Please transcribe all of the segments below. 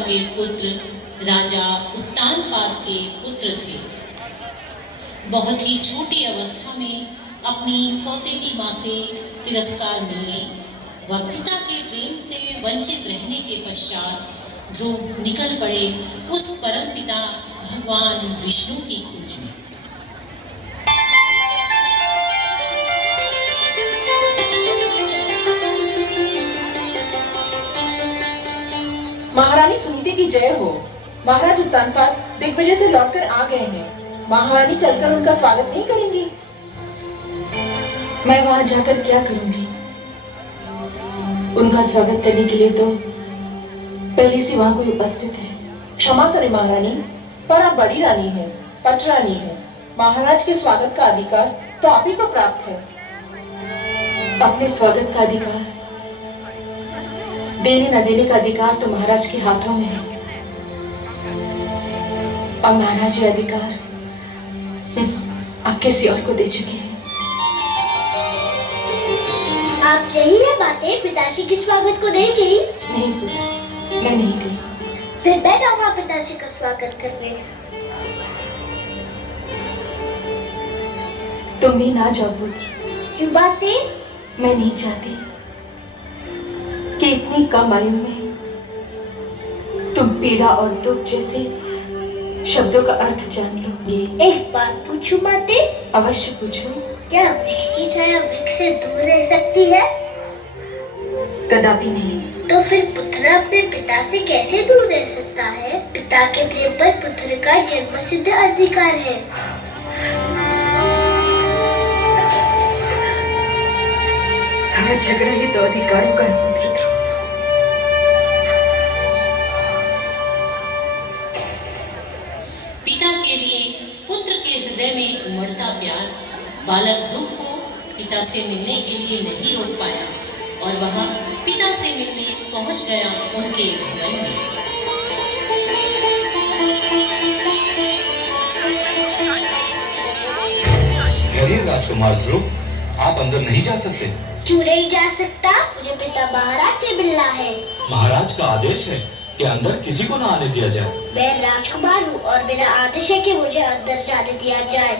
के पुत्र राजा उत्तानपाद के पुत्र थे। बहुत ही छोटी अवस्था में अपनी सौतेली माँ से तिरस्कार मिलने व पिता के प्रेम से वंचित रहने के पश्चात ध्रुव निकल पड़े उस परम पिता भगवान विष्णु की खोज में। महारानी सुनीति की जय हो। महाराज उत्तानपाद दिग्विजय से लौटकर आ गए हैं। महारानी चलकर उनका स्वागत नहीं करेंगी? मैं वहां जाकर क्या करूंगी? उनका स्वागत करने के लिए तो पहले से वहां कोई उपस्थित है। क्षमा करें महारानी, पर आप बड़ी रानी हैं, पटरानी हैं। महाराज के स्वागत का अधिकार तो आप ही को प्राप्त है। अपने स्वागत का अधिकार, देने न देने का अधिकार तो महाराज के हाथों में है। और महाराज ये अधिकार आप किसी और को दे चुके हैं। आप यही है बातें पिताश्री के स्वागत को नहीं गई? नहीं पुत्र, मैं नहीं गई। फिर मैं जाऊंगा पिताश्री का स्वागत करने। तुम भी ना जाओ पुत्र। ये बातें मैं नहीं चाहती कि इतनी कम आयु में तुम पीड़ा और दुख जैसे शब्दों का अर्थ जान लोगे। एक बात पूछूं माते? अवश्य पूछो। क्या वृक्ष की छाया वृक्ष से दूर रह सकती है? कदापि नहीं। तो फिर पुत्र अपने पिता से कैसे दूर रह सकता है? पिता के प्रेम पर पुत्र का जन्म सिद्ध अधिकार है। सारा झगड़ा ही तो अधिकारों का है पुत्र ध्रुव। पिता के लिए पुत्र के हृदय में उमड़ता प्यार बालक ध्रुव को पिता से मिलने के लिए नहीं रोक पाया और वह पिता से मिलने पहुंच गया उनके भवन में। अरे राजकुमार ध्रुव, आप अंदर नहीं जा सकते। क्यों नहीं जा सकता? मुझे पिता महाराज से मिलना है। महाराज का आदेश है कि अंदर किसी को न आने दिया जाए। मैं राजकुमार हूँ और मेरा आदेश है कि मुझे अंदर जाने दिया जाए।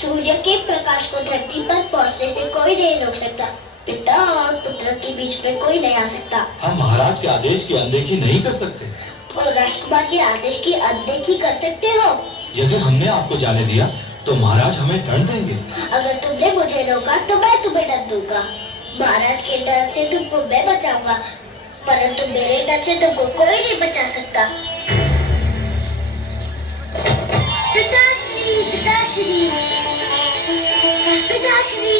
सूर्य के प्रकाश को धरती पर पहुँचने से कोई नहीं रोक सकता। पिता और पुत्र के बीच में कोई नहीं आ सकता। हम महाराज के आदेश की अनदेखी नहीं कर सकते। और राजकुमार के आदेश की अनदेखी कर सकते हो? यदि हमने आपको जाने दिया तो महाराज हमें दंड देंगे। अगर तुमने मुझे रोका तो मैं तुम्हें दंड दूंगा। महाराज के डर से तुमको मैं बचाऊंगा, परंतु मेरे डर से तुमको कोई नहीं बचा सकता। पिताश्री, पिताश्री, पिताश्री।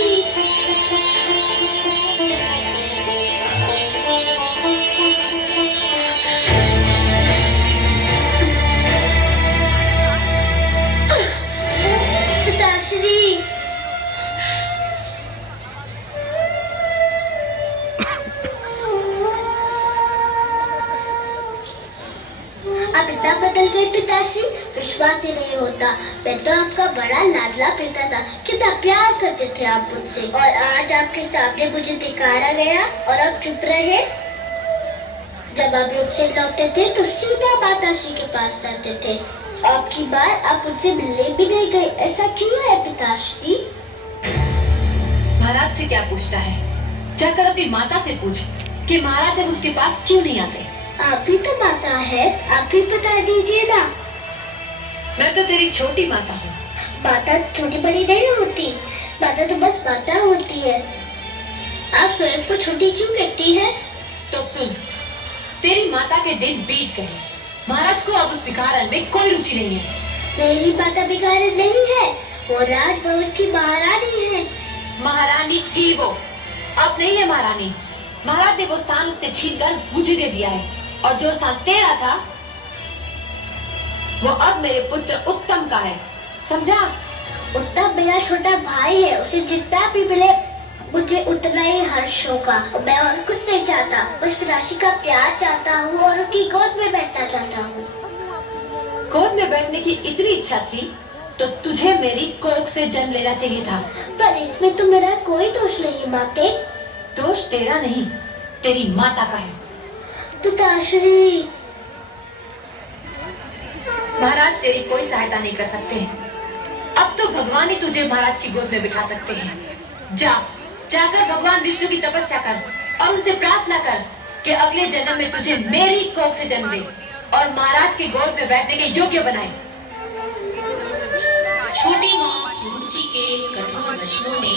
पिताश्री, आप इतना बदल गए पिताश्री, विश्वास ही नहीं होता। मैं तो आपका बड़ा लाडला पिता था, कितना प्यार करते थे आप मुझसे, और आज आपके सामने मुझे धिक्कारा गया और आप चुप रहे। जब आप मुझसे लौटते थे तो सीधा माताश्री के पास जाते थे। आपकी बार आप मुझसे मिलने भी नहीं गए, ऐसा क्यों है पिताश्री? महाराज से क्या पूछता है? जाकर अपनी माता से पूछ कि महाराज अब उसके पास क्यों नहीं आते। आप भी तो माता है, आप भी बता दीजिए ना। मैं तो तेरी छोटी माता हूँ। माता छोटी बड़ी नहीं होती, माता तो बस माता होती है। आप स्वयं को छोटी क्यों कहती है? तो सुन, तेरी माता के दिन बीत गए। महाराज को अब उस भिखारन में कोई रुचि नहीं है। मेरी माता भिखारन नहीं है, वो राजभवन की महारानी है। महारानी थी वो, अब नहीं है महारानी। महाराज ने वो स्थान उससे छीनकर मुझे दे दिया है, और जो स्थान तेरा था वो अब मेरे पुत्र उत्तम का है, समझा? उत्तम मेरा छोटा भाई है, उसे जितना भी मिले मुझे उतना ही हर्ष होगा। मैं और कुछ नहीं चाहता, बस राशि का प्यार चाहता हूँ और उसकी गोद में बैठना चाहता हूँ। गोद में बैठने की इतनी इच्छा थी तो तुझे मेरी कोख से जन्म लेना चाहिए था। पर इसमें तो मेरा कोई दोष नहीं माते। दोष तेरा नहीं, तेरी माता का है। पिताश्री, महाराज तेरी कोई सहायता नहीं कर सकते हैं। अब तो भगवान ही तुझे महाराज की गोद में बिठा सकते हैं। जाकर भगवान विष्णु की तपस्या कर और उनसे प्रार्थना कर कि अगले जन्म में तुझे मेरी कोख से जन्म दे और महाराज की गोद में बैठने के योग्य बनाए। छोटी माँ सुरुचि के कठोर वचनों ने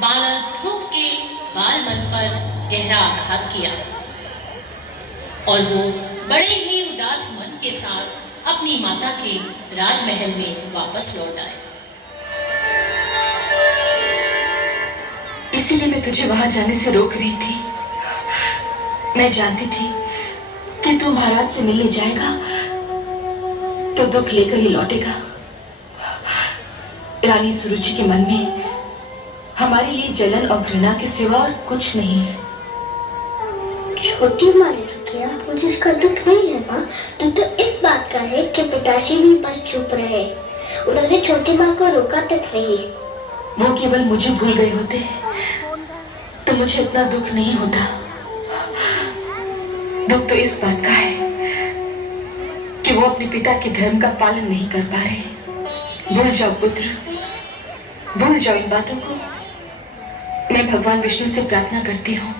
बालक ध्रुव के बाल मन पर गहरा आघात किया और वो बड़े ही उदास मन के साथ अपनी माता के राजमहल में वापस लौट आए। इसीलिए मैं तुझे वहां जाने से रोक रही थी। मैं जानती थी कि तू महाराज से मिलने जाएगा तो दुख लेकर ही लौटेगा। रानी सुरुचि के मन में हमारे लिए जलन और घृणा के सिवा और कुछ नहीं है। छोटी माँ ने तो किया, मुझे इसका दुख नहीं है माँ। दुख तो इस बात का है कि पिताश्री भी बस चुप रहे। उन्होंने छोटी माँ को रोका तक नहीं। वो केवल मुझे भूल गए होते तो मुझे इतना दुख नहीं होता। दुख तो इस बात का है कि वो अपने पिता के धर्म का पालन नहीं कर पा रहे। भूल जाओ पुत्र, भूल जाओ इन बातों को। मैं भगवान विष्णु से प्रार्थना करती हूँ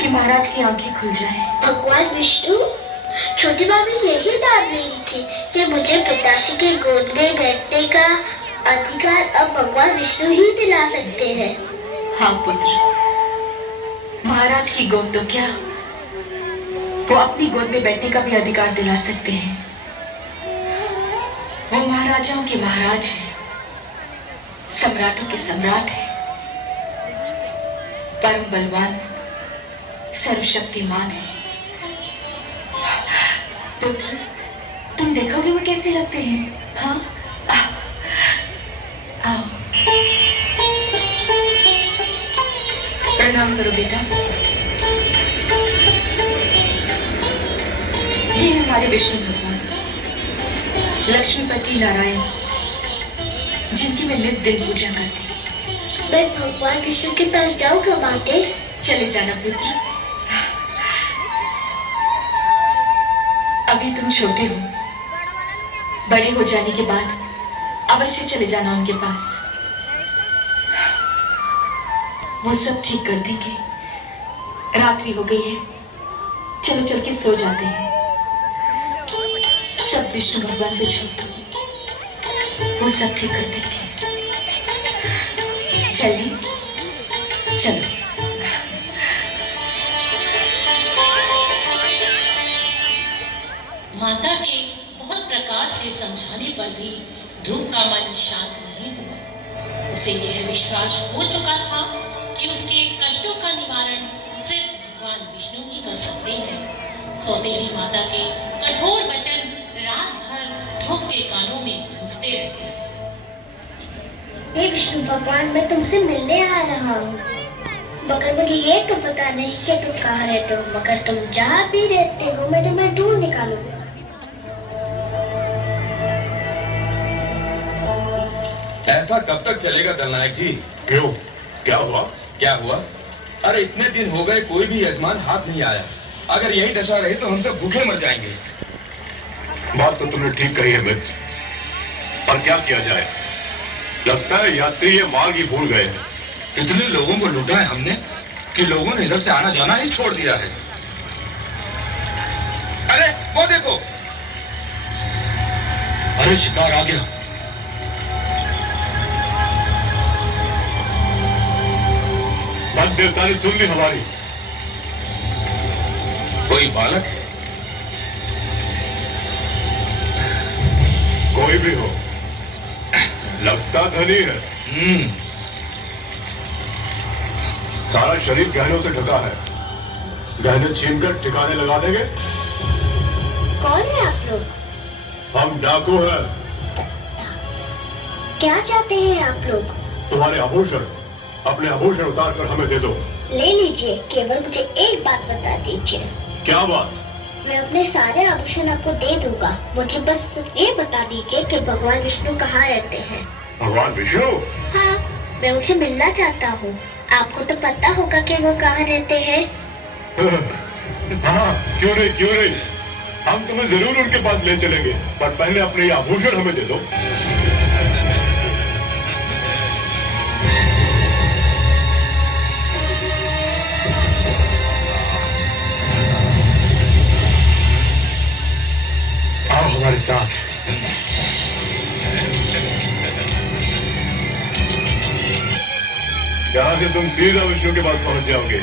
कि महाराज की आंखें खुल जाएं। भगवान विष्णु? छोटी माँ भी यही डाल रही थी कि मुझे पिताश्री के गोद में बैठने का अधिकार अब भगवान विष्णु ही दिला सकते हैं। हाँ पुत्र, महाराज की गोद तो क्या, वो अपनी गोद में बैठने का भी अधिकार दिला सकते हैं। वो महाराजाओं के महाराज हैं, सम्राटों के सम्राट हैं, परम बलवान, सर्वशक्तिमान है। पुत्र, तुम देखोगे वो कैसे लगते हैं? हाँ, आओ, प्रणाम करो बेटा। ये हमारे विष्णु भगवान, लक्ष्मीपति नारायण, जिनकी मैं नित दिन पूजा करती हूँ। मैं भगवान विष्णु के पास जाऊंगा माते? चले जाना पुत्र, अभी तुम छोटे हो, बड़े हो जाने के बाद अवश्य चले जाना उनके पास। वो सब ठीक कर देंगे। रात्रि हो गई है, चलो चल के सो जाते हैं। सब विष्णु भगवान पे छोड़ दो, वो सब ठीक कर देंगे। चलिए, चलो। माता के बहुत प्रकार से समझाने पर भी ध्रुव का मन शांत नहीं हुआ। उसे यह विश्वास हो चुका था कि उसके कष्टों का निवारण सिर्फ भगवान विष्णु ही कर सकते हैं। सौतेली माता के कठोर वचन रात भर ध्रुव के कानों में गूंजते रहते। हे विष्णु भगवान, मैं तुमसे मिलने आ रहा हूँ, मगर मुझे ये तो पता नहीं कि तुम कहाँ रहते हो। मगर तुम जहाँ भी रहते हो मैं तुम्हें ढूंढ निकालूंगा। ऐसा कब तक चलेगा दलनायक जी? क्यों, क्या हुआ? क्या हुआ? अरे इतने दिन हो गए, कोई भी यजमान हाथ नहीं आया। अगर यही दशा रही तो हम सब भूखे मर जाएंगे। बात तो तुमने ठीक कही है मित्र, पर क्या किया जाए? लगता है यात्री ये मार्ग ही भूल गए हैं। इतने लोगों को लूटा है हमने कि लोगों ने इधर से आना जाना ही छोड़ दिया है। अरे वो देखो, अरे शिकार आ गया। वन देवता ने सुन ली हमारी। कोई बालक है? कोई भी हो, लगता धनी है। सारा शरीर गहनों से ढका है। गहने छीनकर ठिकाने लगा देंगे। कौन है आप लोग? हम डाकू हैं। क्या चाहते हैं आप लोग? तुम्हारे आभूषण, अपने आभूषण उतार कर हमें दे दो। ले लीजिए, केवल मुझे एक बात बता दीजिए। क्या बात? मैं अपने सारे आभूषण आपको दे दूंगा। मुझे बस ये बता दीजिए कि भगवान विष्णु कहाँ रहते हैं। भगवान विष्णु? हाँ, मैं उनसे मिलना चाहता हूँ। आपको तो पता होगा कि वो कहाँ रहते हैं। हाँ, क्यों नहीं, क्यों नहीं। हम तुम्हें जरूर उनके पास ले चलेंगे, पर पहले अपने ये आभूषण हमें दे दो। आओ हमारे साथ। यहाँ से तुम सीधा विष्णु के पास पहुंच जाओगे।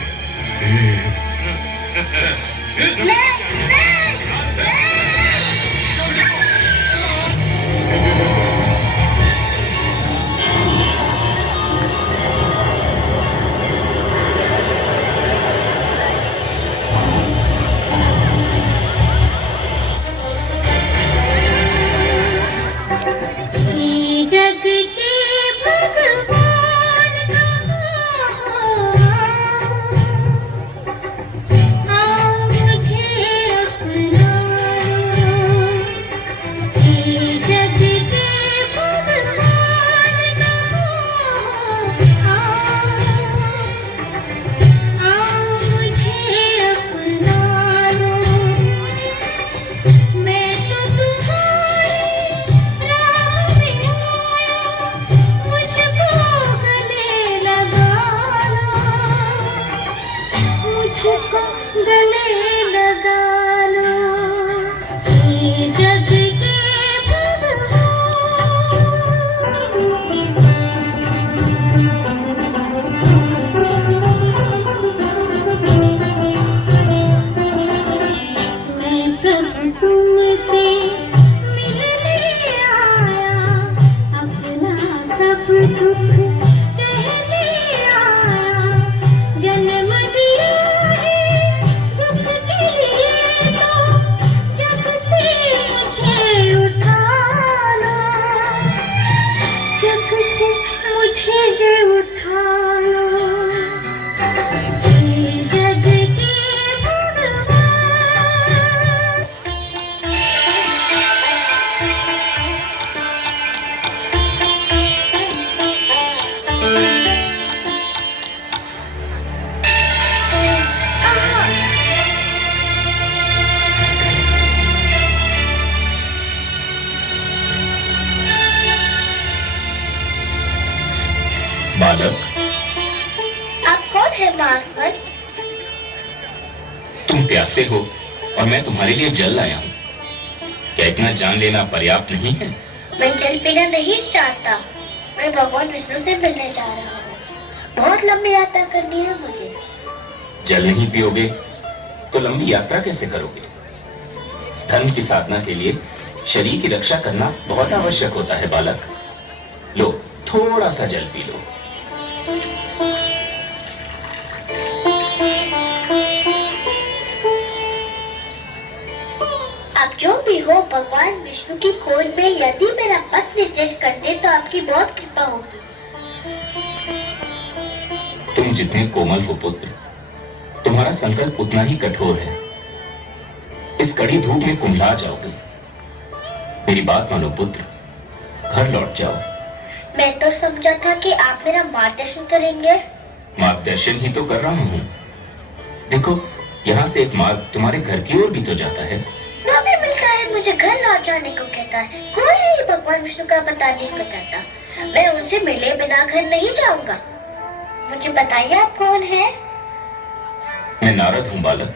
जग के भगवान आओ मुझे अपना, जग के भगवान आओ मुझे अपना लो, मैं तो तुम्हारी राह में आया, मुझको गले लगा लो, मुझको गले लगा लो, ये जग के मैं सब तुमसे मिलने आया, अपना सब दुख कहने आया, जन्म दिया है दुख के लिए तो जग से मुझे उठा लो, जग से मुझे उठा लो, ये जग के भगवान। बालक, आप कौन है महात्मा? तुम प्यासे हो और मैं तुम्हारे लिए जल लाया हूँ। क्या इतना जान लेना पर्याप्त नहीं है? मैं जल पीना नहीं चाहता, मैं भगवान विष्णु से मिलने जा रहा हूँ, बहुत लंबी यात्रा करनी है मुझे। जल नहीं पियोगे तो लंबी यात्रा कैसे करोगे? धर्म की साधना के लिए शरीर की रक्षा करना बहुत आवश्यक होता है बालक। लो, थोड़ा सा जल पी लो। आप जो भी हो, भगवान विष्णु की खोज में यदि मेरा पथ निर्देश कर दे तो आपकी बहुत कृपा होगी। तुम जितने कोमल हो पुत्र, तुम्हारा संकल्प उतना ही कठोर है। इस कड़ी धूप में कुंभला जाओगे। मेरी बात मानो पुत्र, घर लौट जाओ। मैं तो समझा था कि आप मेरा मार्गदर्शन करेंगे। मार्गदर्शन ही तो कर रहा हूँ। देखो, यहाँ से एक मार्ग तुम्हारे घर की ओर भी तो जाता है। वो भी मिलता है, मुझे घर लौट जाने को कहता है। कोई भी भगवान विष्णु का पता नहीं बताता। मैं उनसे मिले बिना घर नहीं जाऊंगा। मुझे बताइए आप कौन है? मैं नारद हूँ बालक,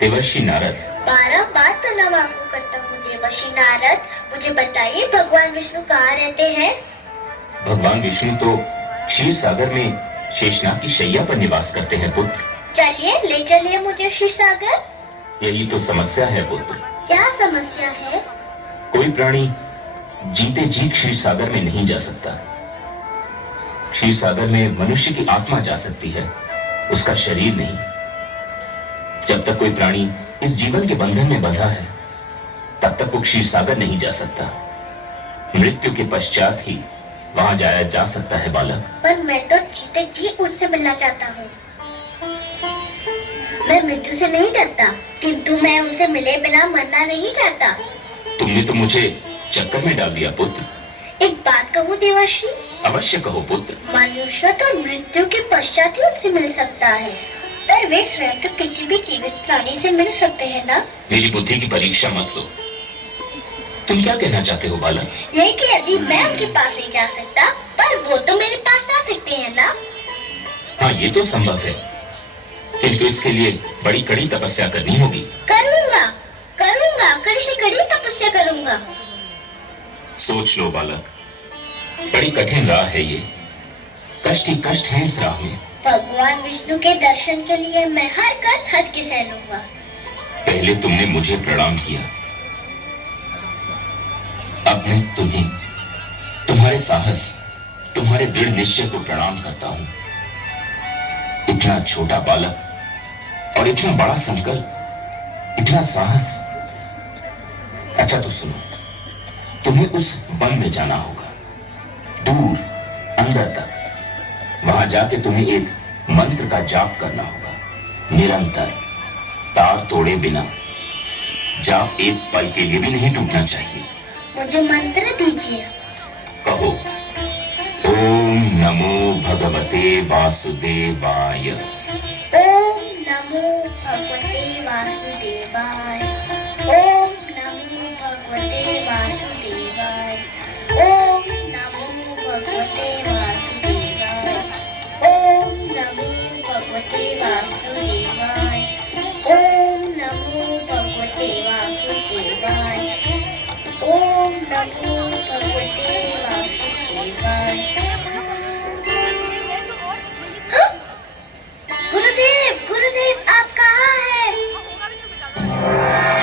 देवर्षि नारद। बारंबार प्रणाम आपको करता हूँ देवर्षि नारद। मुझे बताइए भगवान विष्णु कहाँ रहते हैं? भगवान विष्णु तो क्षीर सागर में शेषनाग की शैया पर निवास करते हैं पुत्र। चलिए ले चलिए मुझे क्षीर सागर। यही तो समस्या है पुत्र। क्या समस्या है? कोई प्राणी जीते जी क्षीर सागर में नहीं जा सकता। क्षीर सागर में मनुष्य की आत्मा जा सकती है, उसका शरीर नहीं। जब तक कोई प्राणी इस जीवन के बंधन में बंधा है, तब तक वो क्षीर सागर नहीं जा सकता। मृत्यु के पश्चात ही वहां जाया जा सकता है बालक। पर मैं तो जीते जी उससे मिलना चाहता हूँ। मैं मृत्यु से नहीं डरता, किंतु मैं उनसे मिले बिना मरना नहीं चाहता। तुमने तो मुझे चक्कर में डाल दिया पुत्र। एक बात कहूँ देवर्षि? अवश्य कहो पुत्र। मनुष्य तो मृत्यु के पश्चात ही उनसे मिल सकता है। पर पर वे स्वयं तो किसी भी जीवित प्राणी से मिल सकते हैं ना? मेरी बुद्धि की परीक्षा मत लो। तुम क्या कहना चाहते हो बालक? यही कि यदि मैं उनके पास नहीं जा सकता, पर वो तो मेरे पास आ सकते हैं ना? हाँ, ये तो संभव है, किंतु इसके लिए बड़ी कड़ी तपस्या करनी होगी। करूँगा, करूँगा, कड़ी से कड़ी तपस्या करूँगा। सोच लो बालक, बड़ी कठिन राह है ये, कष्ट ही कष्ट है इस राह में। भगवान विष्णु के दर्शन के लिए मैं हर कष्ट हंस के सह लूंगा। पहले तुमने मुझे प्रणाम किया, अब मैं तुम्हें, तुम्हारे साहस, तुम्हारे दृढ़ निश्चय को प्रणाम करता हूं। इतना छोटा बालक और इतना बड़ा संकल्प, इतना साहस। अच्छा तो सुनो, तुम्हें उस वन में जाना होगा, दूर अंदर तक। वहां जाके तुम्हें एक मंत्र का जाप करना होगा, निरंतर, तार तोड़े बिना। जाप एक पल के लिए भी नहीं टूटना चाहिए। मुझे मंत्र दीजिए। कहो, ओम नमो भगवते वासुदेवाय। ओम नमो भगवते वासुदेवाय। ओम नमो भगवते वासुदेवाय। ओम नमो भगवते वासुदेवाय। ओम नमो भगवते वासुदेवाय। ओम नमो भगवते वासुदेवाय। ओम नमो भगवते वासुदेवाय। गुरुदेव, गुरुदेव, आप कहाँ हैं?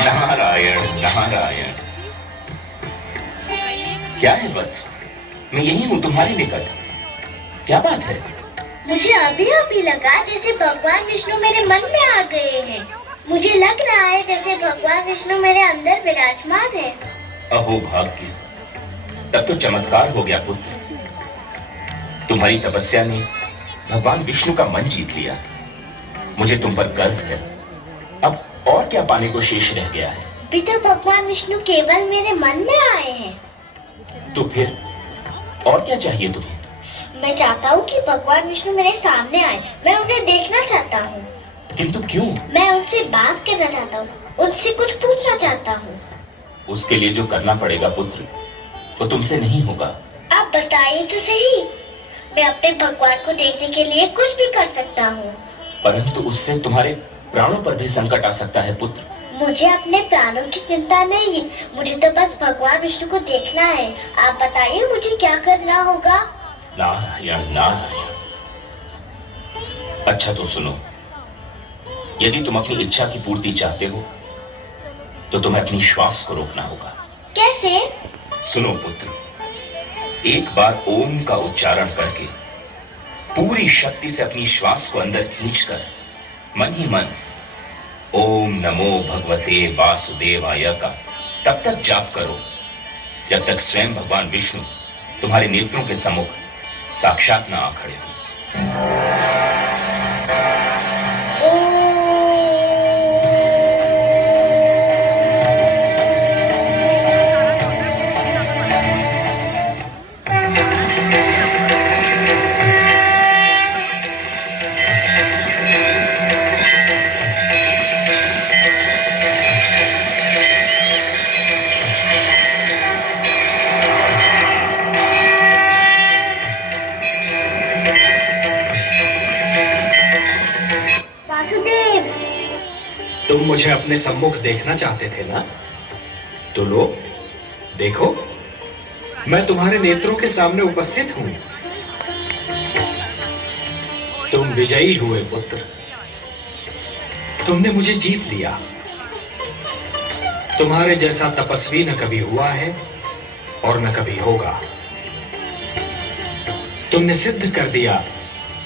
नारायण नारायण। क्या है वत्स? मैं यही हूं तुम्हारे निकट। क्या बात है? मुझे अभी अभी लगा जैसे भगवान विष्णु मेरे मन में आ गए हैं। मुझे लग रहा है जैसे भगवान विष्णु मेरे अंदर विराजमान है। अहो भाग्य, तब तो चमत्कार हो गया पुत्र। तुम्हारी तपस्या ने भगवान विष्णु का मन जीत लिया। मुझे तुम पर गर्व है। अब और क्या पाने को शेष रह गया है? अभी तो भगवान विष्णु केवल मेरे मन में आए हैं। तो फिर और क्या चाहिए तुम्हें? मैं चाहता हूँ कि भगवान विष्णु मेरे सामने आए। मैं उन्हें देखना चाहता हूँ। किंतु क्यों? मैं उनसे बात करना चाहता हूँ, उनसे कुछ पूछना चाहता हूँ। उसके लिए जो करना पड़ेगा पुत्र, वो तुमसे नहीं होगा। आप बताइए तो सही। मैं अपने भगवान को देखने के लिए कुछ भी कर सकता हूँ। परंतु उससे तुम्हारे प्राणों पर भी संकट आ सकता है पुत्र। मुझे अपने प्राणों की चिंता नहीं, मुझे तो बस भगवान विष्णु को देखना है। आप बताइए मुझे क्या करना होगा? नारायण नारायण। अच्छा तो सुनो, यदि तुम अपनी इच्छा की पूर्ति चाहते हो तो तुम्हें अपनी श्वास को रोकना होगा। कैसे? सुनो पुत्र, एक बार ओम का उच्चारण करके पूरी शक्ति से अपनी श्वास को अंदर खींचकर मन ही मन ओम नमो भगवते वासुदेवाय का तब तक जाप करो जब तक स्वयं भगवान विष्णु तुम्हारे नेत्रों के सम्मुख साक्षात न आ खड़े हो। तुम मुझे अपने सम्मुख देखना चाहते थे ना? तो लो, देखो, मैं तुम्हारे नेत्रों के सामने उपस्थित हूं। तुम विजयी हुए पुत्र। तुमने मुझे जीत लिया। तुम्हारे जैसा तपस्वी न कभी हुआ है और न कभी होगा। तुमने सिद्ध कर दिया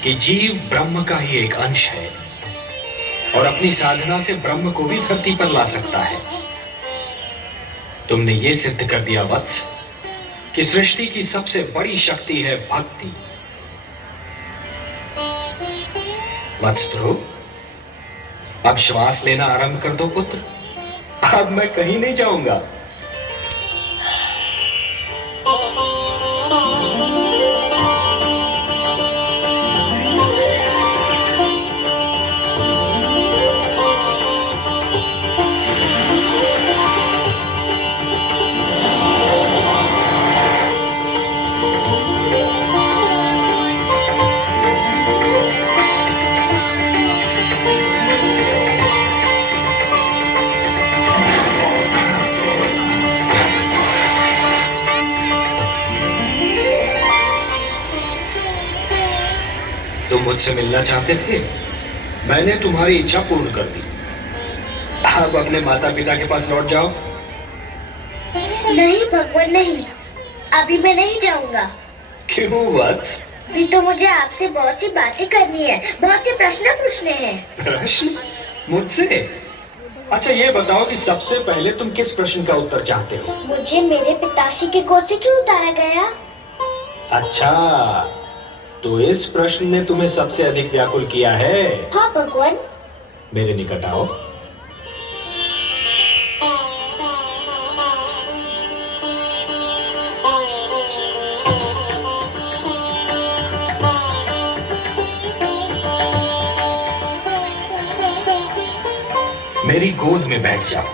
कि जीव ब्रह्म का ही एक अंश है और अपनी साधना से ब्रह्म को भी धरती पर ला सकता है। तुमने ये सिद्ध कर दिया वत्स कि सृष्टि की सबसे बड़ी शक्ति है भक्ति। वत्स ध्रुव, अब श्वास लेना आरंभ कर दो पुत्र। अब मैं कहीं नहीं जाऊंगा। मुझसे मिलना चाहते थे, मैंने तुम्हारी इच्छा पूर्ण कर दी। अब अपने माता पिता के पास लौट जाओ। नहीं भगवान नहीं, अभी मैं नहीं जाऊंगा। क्यों वत्स? भी तो मुझे आपसे बहुत सी बातें करनी है, बहुत से प्रश्न पूछने हैं। प्रश्न? मुझसे? अच्छा ये बताओ कि सबसे पहले तुम किस प्रश्न का उत्तर चाहते हो? मुझे मेरे पिताश्री के गोद से क्यों उतारा गया? अच्छा, तो इस प्रश्न ने तुम्हें सबसे अधिक व्याकुल किया है? हाँ भगवान। मेरे निकट आओ। मेरी गोद में बैठ जाओ।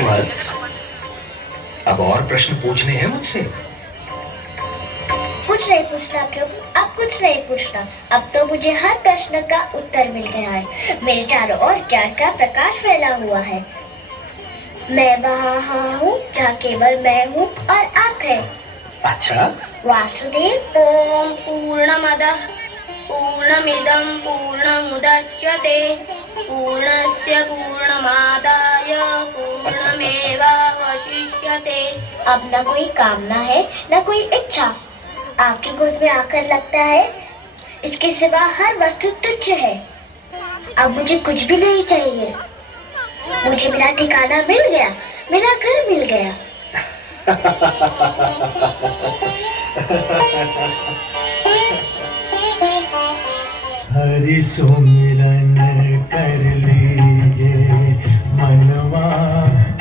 वत्स, अब और प्रश्न पूछने हैं मुझसे? कुछ नहीं पूछना प्रभु, अब कुछ नहीं पूछना। अब तो मुझे हर प्रश्न का उत्तर मिल गया है। मेरे चारों ओर ज्ञान का प्रकाश फैला हुआ है। मैं वहाँ हूँ जहाँ केवल मैं हूँ और आप है। अच्छा, वासुदेव। ओम पूर्णमदः पूर्णमिदं पूर्णमुदच्यते पूर्णस्य पूर्णमादाय पूर्णमेवावशिष्यते। अब न कोई कामना है न कोई इच्छा। आपकी गोद में आकर लगता है इसके सिवा हर वस्तु तुच्छ है। अब मुझे कुछ भी नहीं चाहिए। मुझे मेरा ठिकाना मिल गया, मेरा घर मिल गया। हरि सुमिरन कर लीजिए मनवा,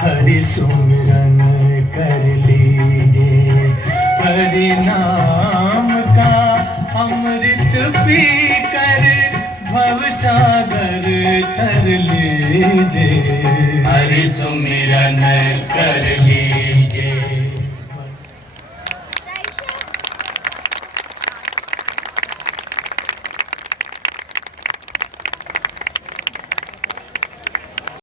हरि सुमिरन कर लीजिए। हरि नाम का अमृत पी कर भव सागर तर लीजिए। हरि सुमिरन कर लीजिए।